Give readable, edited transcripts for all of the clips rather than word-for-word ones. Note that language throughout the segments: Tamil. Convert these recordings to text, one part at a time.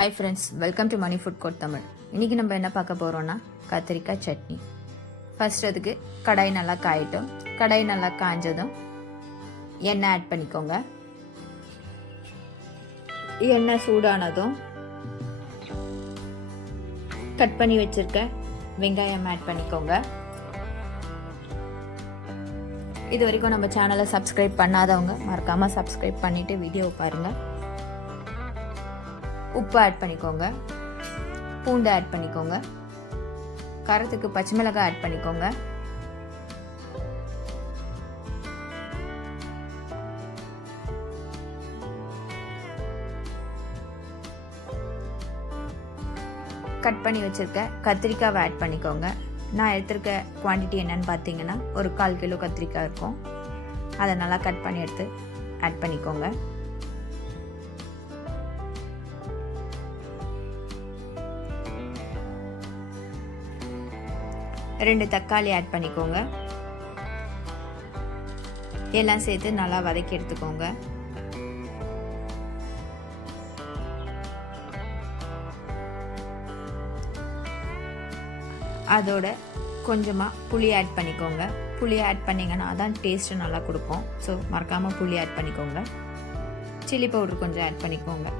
Hi friends, welcome to Mani food court Tamil. இன்றைக்கி நம்ம என்ன பார்க்க போகிறோன்னா கத்திரிக்காய் சட்னி. ஃபர்ஸ்ட் அதுக்கு கடாய் நல்லா காயட்டும். கடாய் நல்லா காய்ஞ்சதும் எண்ணெய் ஆட் பண்ணிக்கோங்க. எண்ணெய் சூடானதும் கட் பண்ணி வச்சுருக்க வெங்காயம் ஆட் பண்ணிக்கோங்க. இது வரைக்கும் நம்ம சேனலை சப்ஸ்கிரைப் பண்ணாதவங்க மறக்காமல் சப்ஸ்கிரைப் பண்ணிவிட்டு வீடியோவை பாருங்கள். உப்பு ஆட் பண்ணிக்கோங்க. பூண்டு ஆட் பண்ணிக்கோங்க. காரத்துக்கு பச்சை மிளகாய் ஆட் பண்ணிக்கோங்க. கட் பண்ணி வச்சிருக்க கத்திரிக்காவை ஆட் பண்ணிக்கோங்க. நான் எடுத்திருக்க குவான்டிட்டி என்னன்னு பார்த்தீங்கன்னா ஒரு 1/4 கிலோ கத்திரிக்காய் இருக்கும். அதை நல்லா கட் பண்ணி எடுத்து ஆட் பண்ணிக்கோங்க. ரெண்டு தக்காளி ஆட் பண்ணிக்கோங்க. எல்லாம் சேர்த்து நல்லா வதக்கி எடுத்துக்கோங்க. அதோட கொஞ்சமாக புளி ஆட் பண்ணிக்கோங்க. புளி ஆட் பண்ணிங்கன்னா அதான் டேஸ்ட்டு நல்லா கொடுக்கும். ஸோ மறக்காமல் புளி ஆட் பண்ணிக்கோங்க. சில்லி பவுடர் கொஞ்சம் ஆட் பண்ணிக்கோங்க.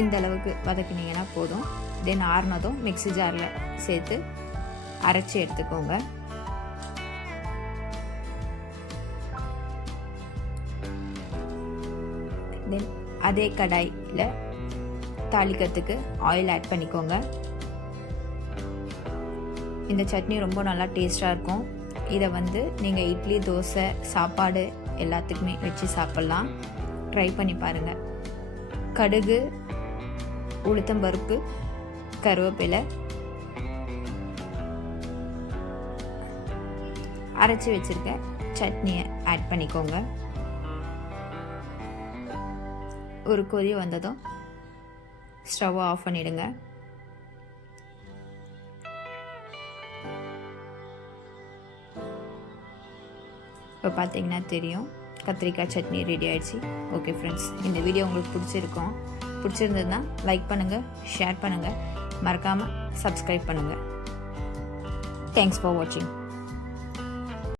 இந்த அளவுக்கு வதக்கினீங்கன்னா போதும். தென் ஆறுனதும் மிக்ஸி ஜாரில் சேர்த்து அரைச்சி எடுத்துக்கோங்க. தென் அதே கடாயில் தாளிக்கிறதுக்கு ஆயில் ஆட் பண்ணிக்கோங்க. இந்த சட்னி ரொம்ப நல்லா டேஸ்டாக இருக்கும். இதை நீங்கள் இட்லி, தோசை, சாப்பாடு எல்லாத்துக்குமே வச்சு சாப்பிட்லாம். ட்ரை பண்ணி பாருங்கள். கடுகு, உளுத்தம்பருப்பு, கருவேப்பிலை, அரைச்சி வச்சிருக்க சட்னியை ஆட் பண்ணிக்கோங்க. ஒரு கொதி வந்ததும் ஸ்டவ்வை ஆஃப் பண்ணிடுங்க. இப்போ பார்த்தீங்கன்னா தெரியும், கத்திரிக்காய் சட்னி ரெடி ஆயிடுச்சு. ஓகே ஃப்ரெண்ட்ஸ், இந்த வீடியோ உங்களுக்கு பிடிச்சிருந்ததுன்னா லைக் பண்ணுங்கள், ஷேர் பண்ணுங்கள், மறக்காமல் சப்ஸ்கிரைப் பண்ணுங்கள். தேங்க்ஸ் ஃபார் வாட்சிங்.